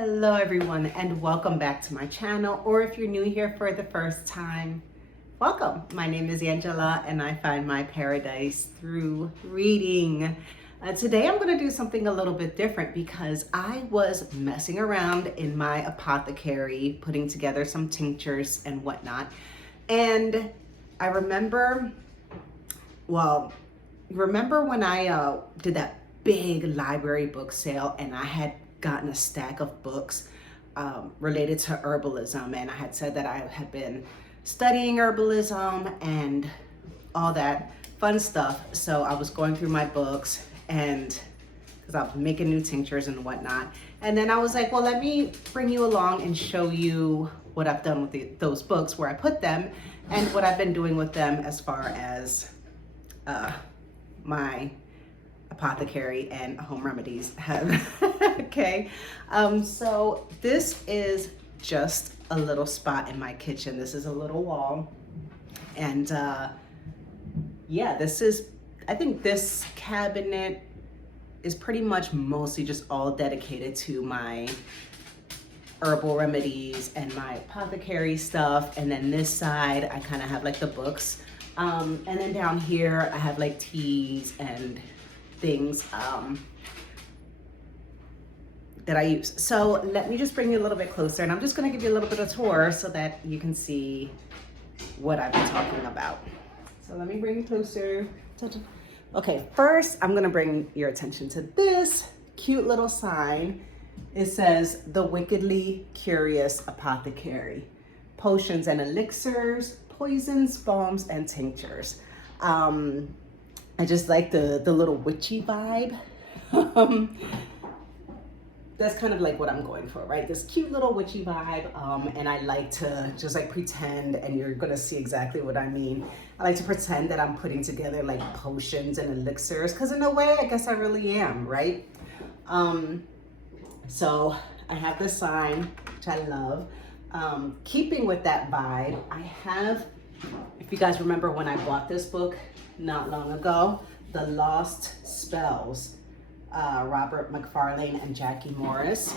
Hello everyone and welcome back to my channel, or if you're new here for the first time, welcome. My name is Angela and I find my paradise through reading. Today I'm going to do something a little bit different because I was messing around in my apothecary, putting together some tinctures and whatnot. And I remember when I did that big library book sale and I had gotten a stack of books related to herbalism, and I had said that I had been studying herbalism and all that fun stuff. So I was going through my books and because I was making new tinctures and whatnot, and then I was like, well, let me bring you along and show you what I've done with those books, where I put them and what I've been doing with them as far as my apothecary and home remedies have. Okay, so this is just a little spot in my kitchen. This is a little wall, and yeah, I think this cabinet is pretty much mostly just all dedicated to my herbal remedies and my apothecary stuff. And then this side I kind of have like the books, and then down here I have like teas and things that I use. So let me just bring you a little bit closer, and I'm just going to give you a little bit of a tour so that you can see what I've been talking about. So let me bring you closer. Okay, first I'm going to bring your attention to this cute little sign. It says the Wickedly Curious Apothecary: potions and elixirs, poisons, balms, and tinctures. I just like the little witchy vibe. That's kind of like what I'm going for, right? This cute little witchy vibe. And I like to just like pretend, and you're gonna see exactly what I mean. I like to pretend that I'm putting together like potions and elixirs, because in a way, I guess I really am, right? So I have this sign, which I love. Keeping with that vibe, I have, if you guys remember when I bought this book not long ago, The Lost Spells, Robert McFarlane and Jackie Morris.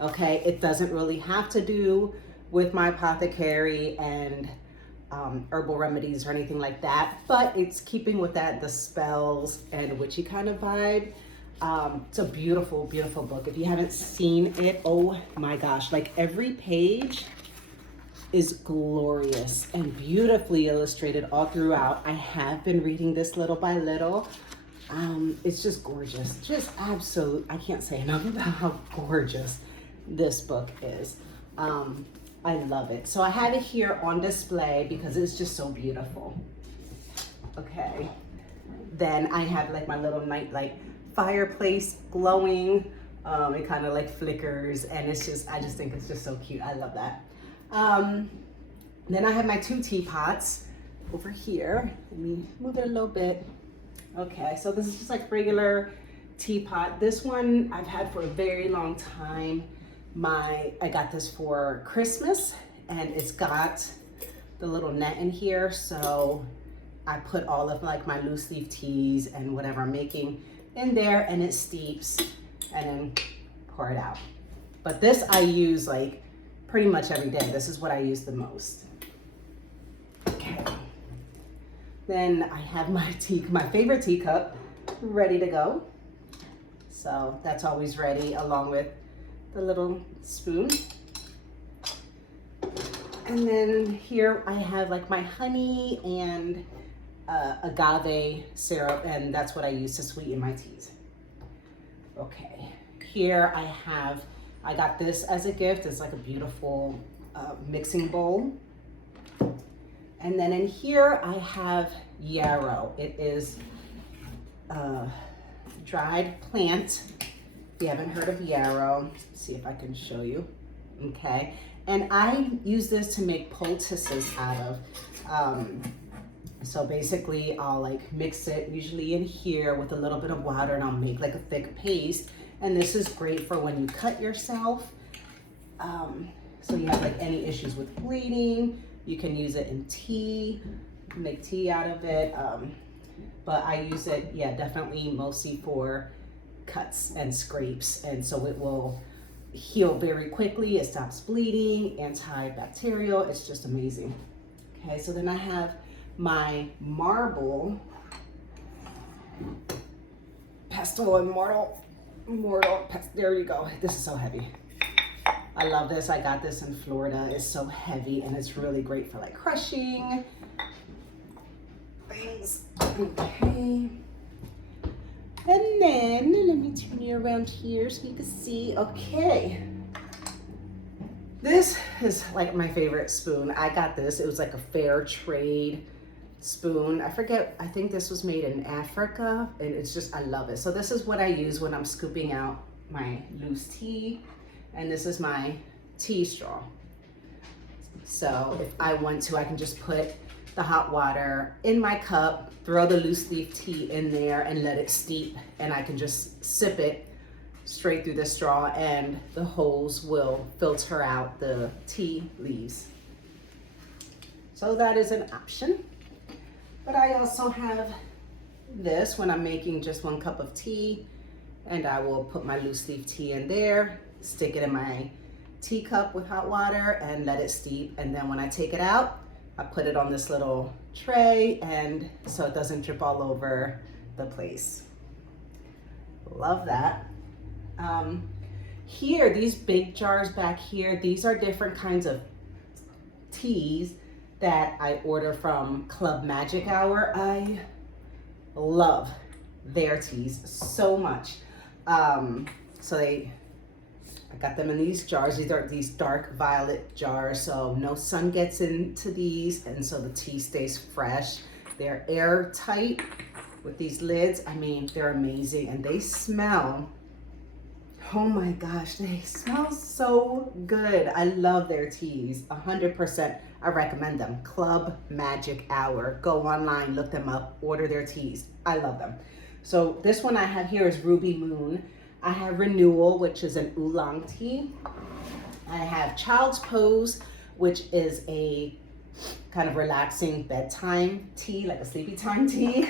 Okay, it doesn't really have to do with my apothecary and herbal remedies or anything like that, but it's keeping with that, the spells and witchy kind of vibe. It's a beautiful, beautiful book. If you haven't seen it, oh my gosh, like every page is glorious and beautifully illustrated all throughout. I have been reading this little by little. It's just gorgeous, just absolute. I can't say enough about how gorgeous this book is. I love it. So I have it here on display because it's just so beautiful. Okay, then I have like my little nightlight fireplace glowing. It kind of like flickers, and it's just, I just think it's just so cute. I love that. Then I have my two teapots over here. Let me move it a little bit. Okay, so this is just like regular teapot. This one I've had for a very long time. I got this for Christmas, and it's got the little net in here. So I put all of like my loose leaf teas and whatever I'm making in there, and it steeps, and then pour it out. But this I use like pretty much every day. This is what I use the most. Okay. Then I have my favorite teacup ready to go. So that's always ready, along with the little spoon. And then here I have like my honey and agave syrup, and that's what I use to sweeten my teas. Okay, here I got this as a gift. It's like a beautiful mixing bowl. And then in here I have yarrow. It is a dried plant. If you haven't heard of yarrow, let's see if I can show you. Okay, and I use this to make poultices out of. So basically I'll like mix it usually in here with a little bit of water, and I'll make like a thick paste. And this is great for when you cut yourself. So you have like any issues with bleeding, you can use it in tea, make tea out of it. But I use it, yeah, definitely mostly for cuts and scrapes. And so it will heal very quickly. It stops bleeding, antibacterial. It's just amazing. Okay, so then I have my marble, pestle and mortal, there you go. This is so heavy. I love this. I got this in Florida. It's so heavy and it's really great for like crushing things. Okay. And then let me turn you around here so you can see. Okay. This is like my favorite spoon. I got this. It was like a fair trade spoon. I forget, I think this was made in Africa, and it's just, I love it. So this is what I use when I'm scooping out my loose tea, and this is my tea straw. So if I want to, I can just put the hot water in my cup, throw the loose leaf tea in there and let it steep, and I can just sip it straight through the straw, and the hose will filter out the tea leaves. So that is an option. But I also have this when I'm making just 1 cup of tea, and I will put my loose leaf tea in there, stick it in my teacup with hot water and let it steep. And then when I take it out, I put it on this little tray, and so it doesn't drip all over the place. Love that. Here, these big jars back here, these are different kinds of teas that I order from Club Magic Hour. I love their teas so much. So I got them in these jars. These are these dark violet jars, so no sun gets into these, and so the tea stays fresh. They're airtight with these lids. I mean, they're amazing, and they smell, oh my gosh, they smell so good. I love their teas, 100%. I recommend them. Club Magic Hour. Go online, look them up, order their teas. I love them. So this one I have here is Ruby Moon. I have Renewal, which is an oolong tea. I have Child's Pose, which is a kind of relaxing bedtime tea, like a sleepy time tea.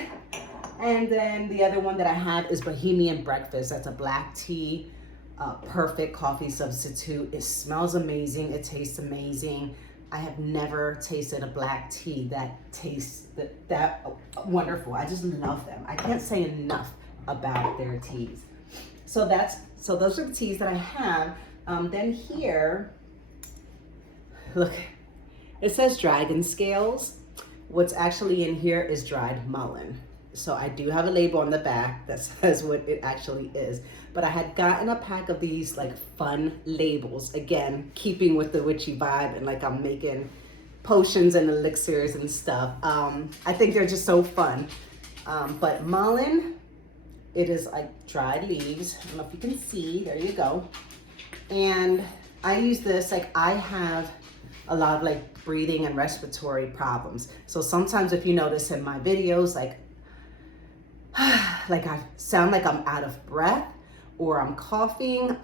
And then the other one that I have is Bohemian Breakfast. That's a black tea, perfect coffee substitute. It smells amazing. It tastes amazing. I have never tasted a black tea that tastes that wonderful. I just love them. I can't say enough about their teas. So those are the teas that I have. Then here, look, it says dragon scales. What's actually in here is dried mullein. So I do have a label on the back that says what it actually is. But I had gotten a pack of these like fun labels, again, keeping with the witchy vibe, and like I'm making potions and elixirs and stuff. I think they're just so fun. But mullein, it is like dried leaves. I don't know if you can see, there you go. And I use this, like I have a lot of like breathing and respiratory problems. So sometimes if you notice in my videos, like I sound like I'm out of breath or I'm coughing,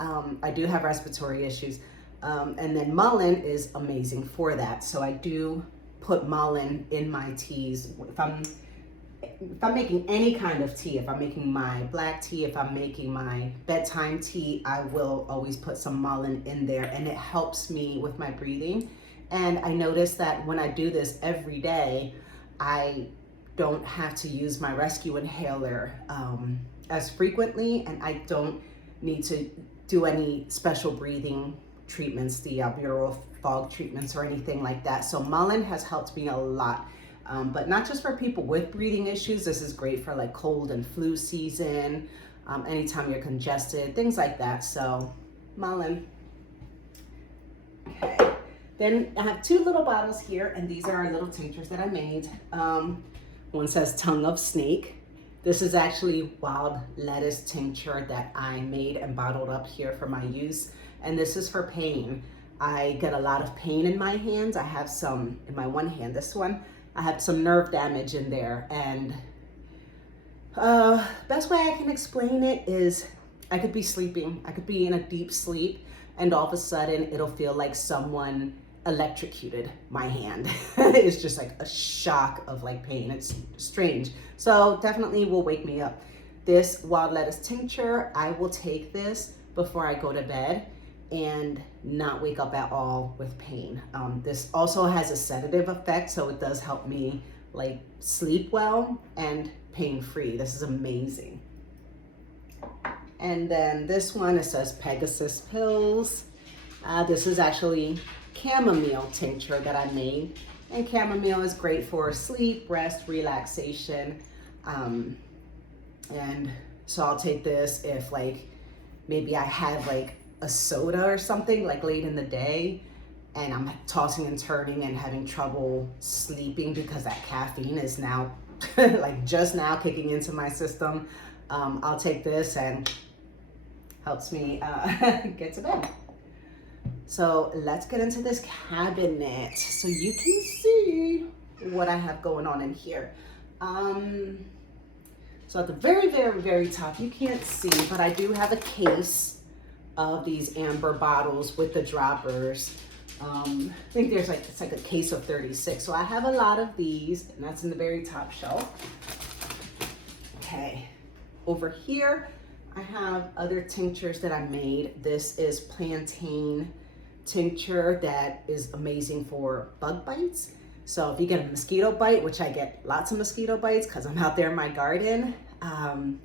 I do have respiratory issues. And then mullein is amazing for that. So I do put mullein in my teas. If I'm making any kind of tea, if I'm making my black tea, if I'm making my bedtime tea, I will always put some mullein in there, and it helps me with my breathing. And I notice that when I do this every day, I don't have to use my rescue inhaler as frequently, and I don't need to do any special breathing treatments, the albuterol fog treatments or anything like that. So mullein has helped me a lot. But not just for people with breathing issues. This is great for like cold and flu season, anytime you're congested, things like that. So mullein. Okay. Then I have 2 little bottles here, and these are our little tinctures that I made. One says Tongue of Snake. This is actually wild lettuce tincture that I made and bottled up here for my use. And this is for pain. I get a lot of pain in my hands. I have some in my one hand, this one. I have some nerve damage in there, and best way I can explain it is I could be sleeping. I could be in a deep sleep, and all of a sudden it'll feel like someone electrocuted my hand. It's just like a shock of like pain. It's strange. So definitely will wake me up. This wild lettuce tincture, I will take this before I go to bed, and not wake up at all with pain. This also has a sedative effect, so it does help me like sleep well and pain-free. This is amazing. And then this one, it says Pegasus pills. This is actually chamomile tincture that I made. And chamomile is great for sleep, rest, relaxation. And so I'll take this if like maybe I had like a soda or something like late in the day and I'm tossing and turning and having trouble sleeping because that caffeine is now like just now kicking into my system. I'll take this and helps me get to bed. So let's get into this cabinet so you can see what I have going on in here. So at the very, very, very top, you can't see, but I do have a case of these amber bottles with the droppers. I think there's like, it's like a case of 36. So I have a lot of these, and that's in the very top shelf. Okay, over here, I have other tinctures that I made. This is plantain tincture that is amazing for bug bites. So if you get a mosquito bite, which I get lots of mosquito bites because I'm out there in my garden,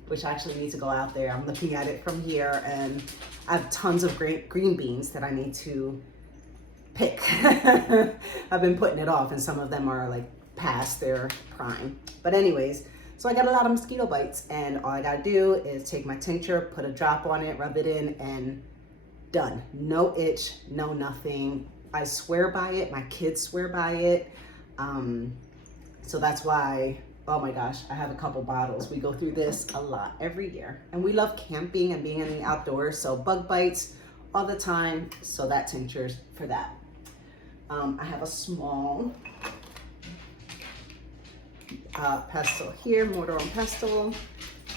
which I actually need to go out there. I'm looking at it from here and I have tons of great green beans that I need to pick. I've been putting it off and some of them are like past their prime. But anyways, so I got a lot of mosquito bites and all I gotta do is take my tincture, put a drop on it, rub it in and done. No itch, no nothing. I swear by it, my kids swear by it. So that's why, oh my gosh, I have a couple bottles. We go through this a lot every year. And we love camping and being in the outdoors. So bug bites all the time. So that tincture's for that. I have a small pestle here, mortar and pestle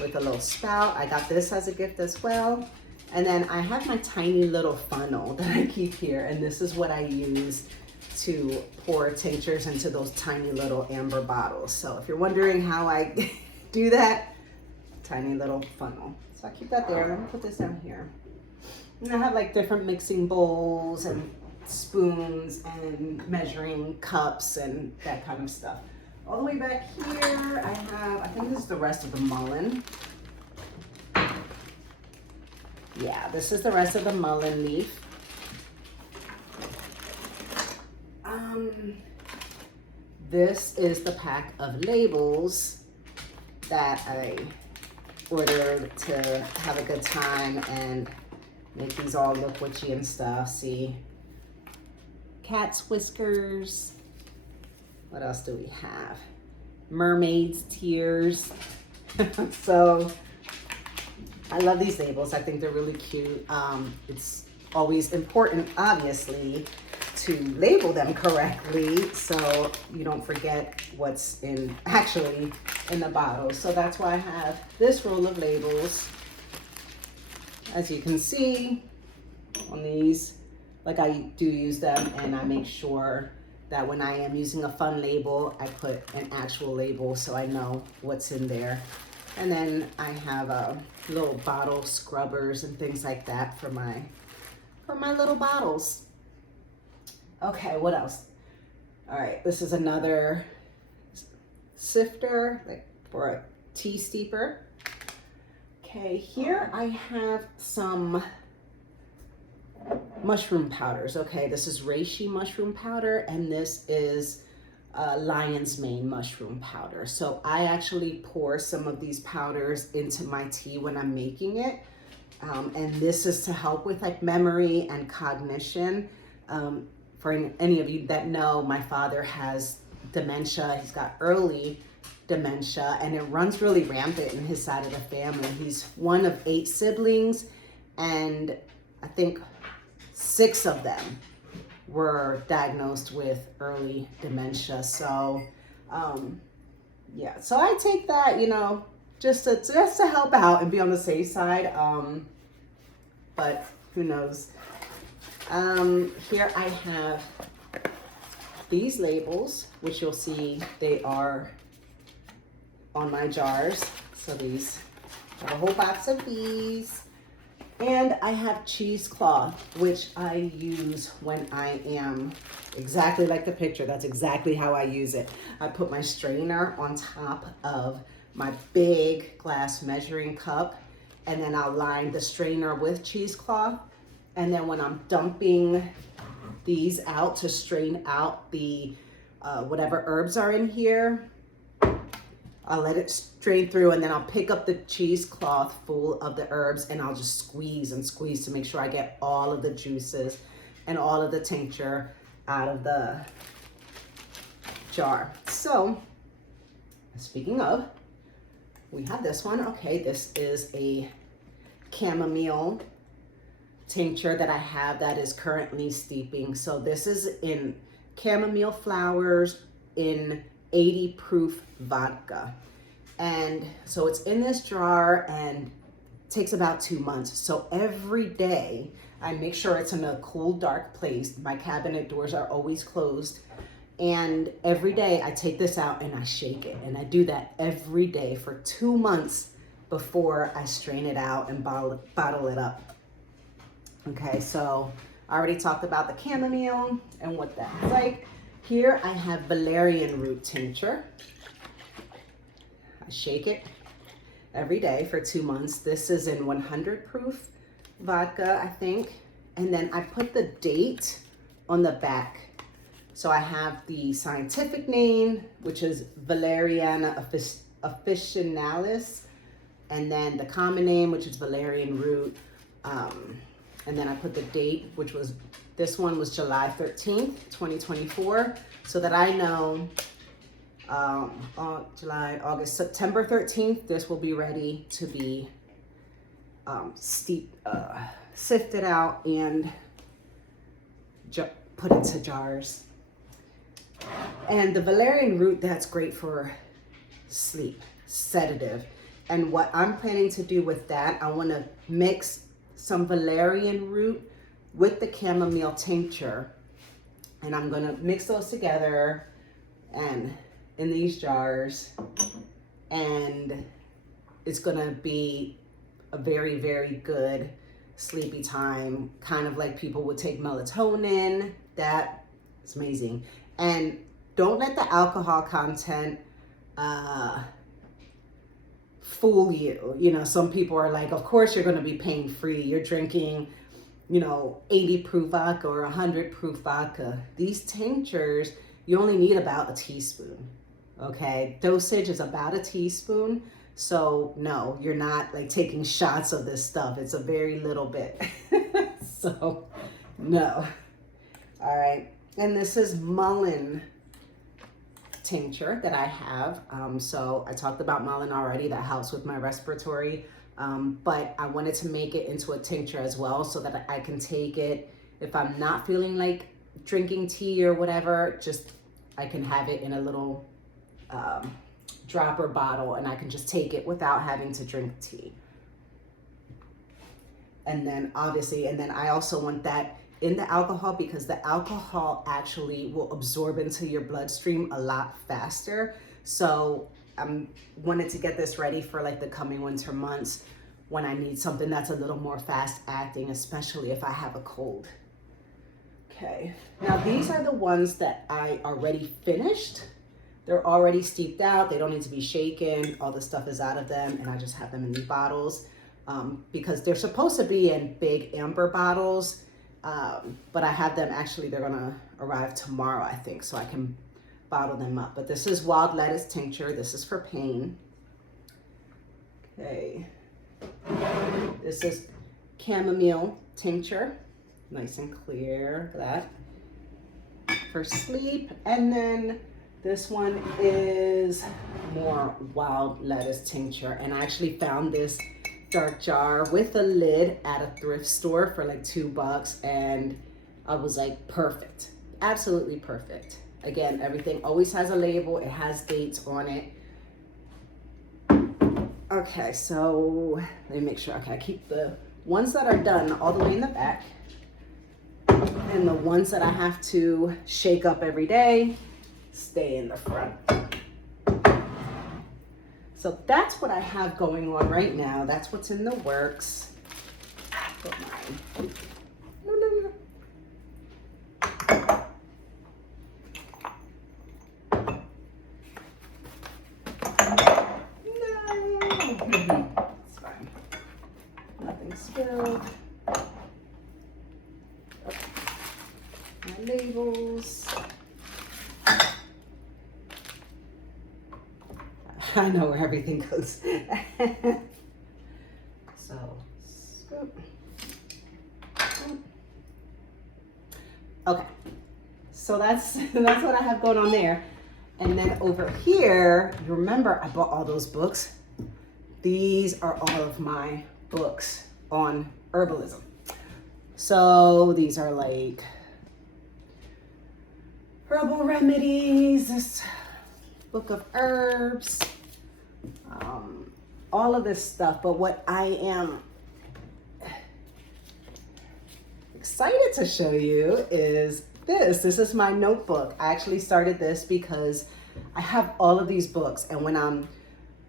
with a little spout. I got this as a gift as well. And then I have my tiny little funnel that I keep here. And this is what I use to pour tinctures into those tiny little amber bottles. So if you're wondering how I do that, tiny little funnel. So I keep that there. Let me put this down here. And I have like different mixing bowls and spoons and measuring cups and that kind of stuff. All the way back here, I have, I think this is the rest of the mullein. Yeah, this is the rest of the mullein leaf. This is the pack of labels that I ordered to have a good time and make these all look witchy and stuff. See, cat's whiskers. What else do we have? Mermaid's tears. So I love these labels. I think they're really cute. It's always important, obviously, to label them correctly so you don't forget what's actually in the bottle. So that's why I have this roll of labels. As you can see on these, like I do use them and I make sure that when I am using a fun label, I put an actual label so I know what's in there. And then I have little bottle scrubbers and things like that for my little bottles. Okay, what else? All right, this is another sifter like for a tea steeper. Okay, here I have some mushroom powders. Okay, this is reishi mushroom powder and this is lion's mane mushroom powder. So I actually pour some of these powders into my tea when I'm making it. And this is to help with like memory and cognition. For any of you that know, my father has dementia. He's got early dementia and it runs really rampant in his side of the family. He's one of 8 siblings and I think 6 of them were diagnosed with early dementia. So yeah, so I take that, you know, just to help out and be on the safe side. But who knows? Here I have these labels, which you'll see they are on my jars. So these, I have a whole box of these. And I have cheesecloth, which I use when I am exactly like the picture. That's exactly how I use it. I put my strainer on top of my big glass measuring cup, and then I'll line the strainer with cheesecloth. And then when I'm dumping these out to strain out the whatever herbs are in here, I'll let it strain through, and then I'll pick up the cheesecloth full of the herbs, and I'll just squeeze and squeeze to make sure I get all of the juices and all of the tincture out of the jar. So, speaking of, we have this one. Okay, this is a chamomile tincture that I have that is currently steeping. So this is in chamomile flowers in 80 proof vodka. And so it's in this jar and takes about 2 months. So every day I make sure it's in a cool, dark place. My cabinet doors are always closed. And every day I take this out and I shake it. And I do that every day for 2 months before I strain it out and bottle it up. Okay, so I already talked about the chamomile and what that's like. Here I have valerian root tincture. I shake it every day for 2 months. This is in 100 proof vodka, I think. And then I put the date on the back. So I have the scientific name, which is Valeriana officinalis, and then the common name, which is valerian root. And then I put the date, which was, this one was July 13th, 2024, so that I know July, August, September 13th, this will be ready to be sifted out and put into jars. And the valerian root, that's great for sleep, sedative. And what I'm planning to do with that, I want to mix some valerian root with the chamomile tincture, and I'm going to mix those together and in these jars, and it's going to be a very, very good sleepy time, kind of like people would take melatonin. That is amazing. And don't let the alcohol content fool you. You know, some people are like, of course you're going to be pain free. You're drinking, you know, 80 proof vodka or 100 proof vodka. These tinctures, you only need about a teaspoon. Okay, dosage is about a teaspoon. So no, you're not like taking shots of this stuff. It's a very little bit. So no. All right, and this is mullein tincture that I have. So I talked about mullein already. That helps with my respiratory. But I wanted to make it into a tincture as well, so that I can take it if I'm not feeling like drinking tea or whatever. Just I can have it in a little dropper bottle, and I can just take it without having to drink tea. And then obviously, and then I also want that in the alcohol, because the alcohol actually will absorb into your bloodstream a lot faster. So I wanted to get this ready for like the coming winter months when I need something that's a little more fast acting, especially if I have a cold. Okay, now these are the ones that I already finished. They're already steeped out. They don't need to be shaken. All the stuff is out of them, and I just have them in these bottles because they're supposed to be in big amber bottles. But I have them, actually, they're gonna arrive tomorrow, I think, so I can bottle them up. But this is wild lettuce tincture. This is for pain. Okay. This is chamomile tincture. Nice and clear, look at that. For sleep. And then this one is more wild lettuce tincture. And I actually found this dark jar with a lid at a thrift store for like $2, and I was like, perfect, absolutely perfect. Again, everything always has a label. It has dates on it. Okay, so let me make sure. Okay, I keep the ones that are done all the way in the back, and the ones that I have to shake up every day stay in the front. So that's what I have going on right now. That's what's in the works. put mine. No, no, no. No. It's fine. Nothing spilled. Okay. My labels. I know where everything goes. So, scoop. Okay, so that's what I have going on there. And then over here, you remember I bought all those books. These are all of my books on herbalism. So these are like herbal remedies, this book of herbs, all of this stuff. But what I am excited to show you is this. This is my notebook. I actually started this because I have all of these books, and when I'm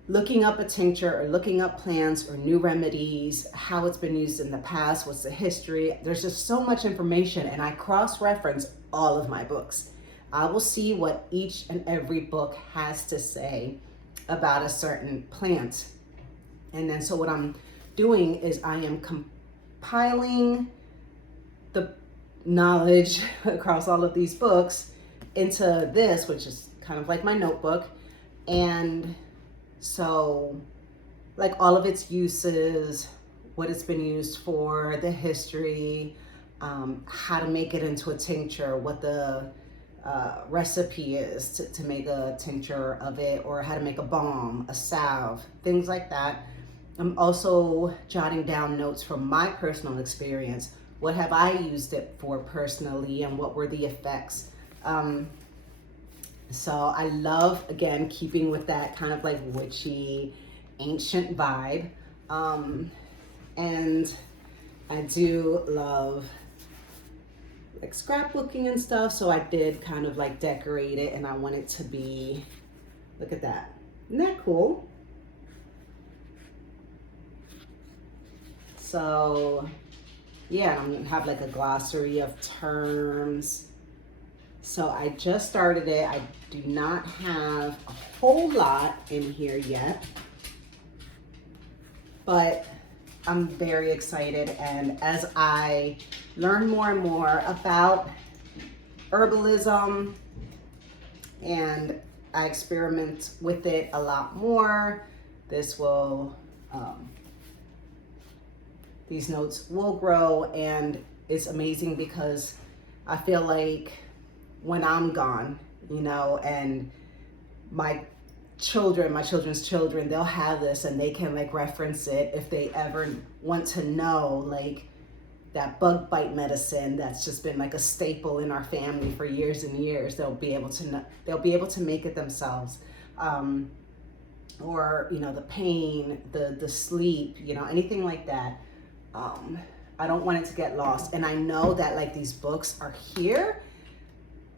looking up a tincture or looking up plants or new remedies, how it's been used in the past, what's the history, there's just so much information, and I cross-reference all of my books. I will see what each and every book has to say about a certain plant. And then so what I'm doing is I am compiling the knowledge across all of these books into this, which is kind of like my notebook. And so like all of its uses, what it's been used for, the history, how to make it into a tincture, what the recipe is to make a tincture of it, or how to make a balm, a salve, things like that. I'm also jotting down notes from my personal experience. What have I used it for personally, and what were the effects? So I love, again, keeping with that kind of like witchy, ancient vibe. And I do love like scrapbooking and stuff. So I did kind of like decorate it, and I want it to be, look at that. Isn't that cool? So yeah, I'm gonna have like a glossary of terms. So I just started it. I do not have a whole lot in here yet, but I'm very excited. And as I learn more and more about herbalism and I experiment with it a lot more, this will, these notes will grow. And it's amazing because I feel like when I'm gone, you know, and my children's children, they'll have this and they can like reference it if they ever want to know like that bug bite medicine that's just been like a staple in our family for years and years. They'll be able to know, they'll be able to make it themselves. Or, you know, the pain, the sleep, you know, anything like that. I don't want it to get lost. And I know that like these books are here,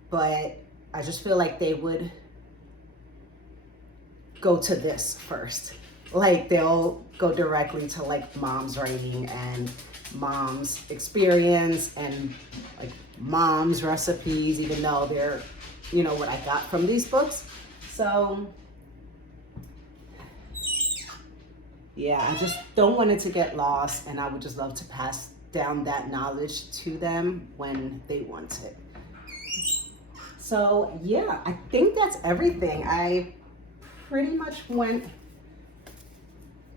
but I just feel like they would go to this first. Like they'll go directly to like mom's writing and mom's experience and like mom's recipes, even though they're, you know, what I got from these books. So yeah, I just don't want it to get lost, and I would just love to pass down that knowledge to them when they want it. So yeah, I think that's everything. I pretty much went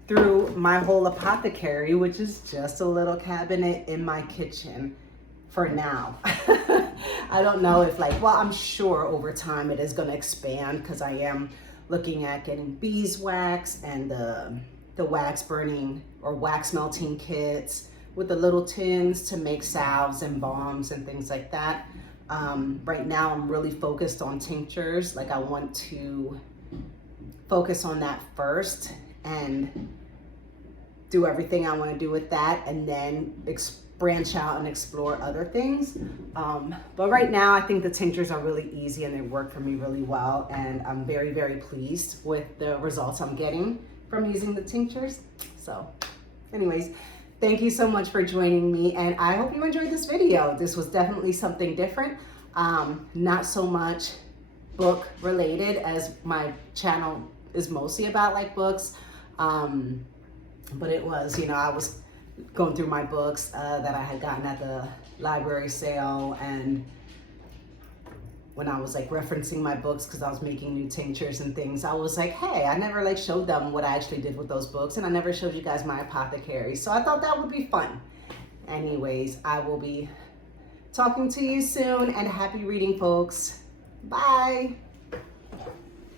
through my whole apothecary, which is just a little cabinet in my kitchen for now. I don't know if like, well, I'm sure over time it is going to expand, because I am looking at getting beeswax and the wax burning or wax melting kits with the little tins to make salves and balms and things like that. Right now I'm really focused on tinctures. Like I want to focus on that first and do everything I want to do with that, and then branch out and explore other things. But right now I think the tinctures are really easy and they work for me really well, and I'm very, very pleased with the results I'm getting from using the tinctures. So anyways, Thank you so much for joining me, and I hope you enjoyed this video. This was definitely something different. Not so much book related, as my channel is mostly about like books. But it was, you know, I was going through my books that I had gotten at the library sale, and when I was like referencing my books because I was making new tinctures and things, I was like, hey, I never like showed them what I actually did with those books, and I never showed you guys my apothecary. So I thought that would be fun. Anyways, I will be talking to you soon, and happy reading, folks. Bye.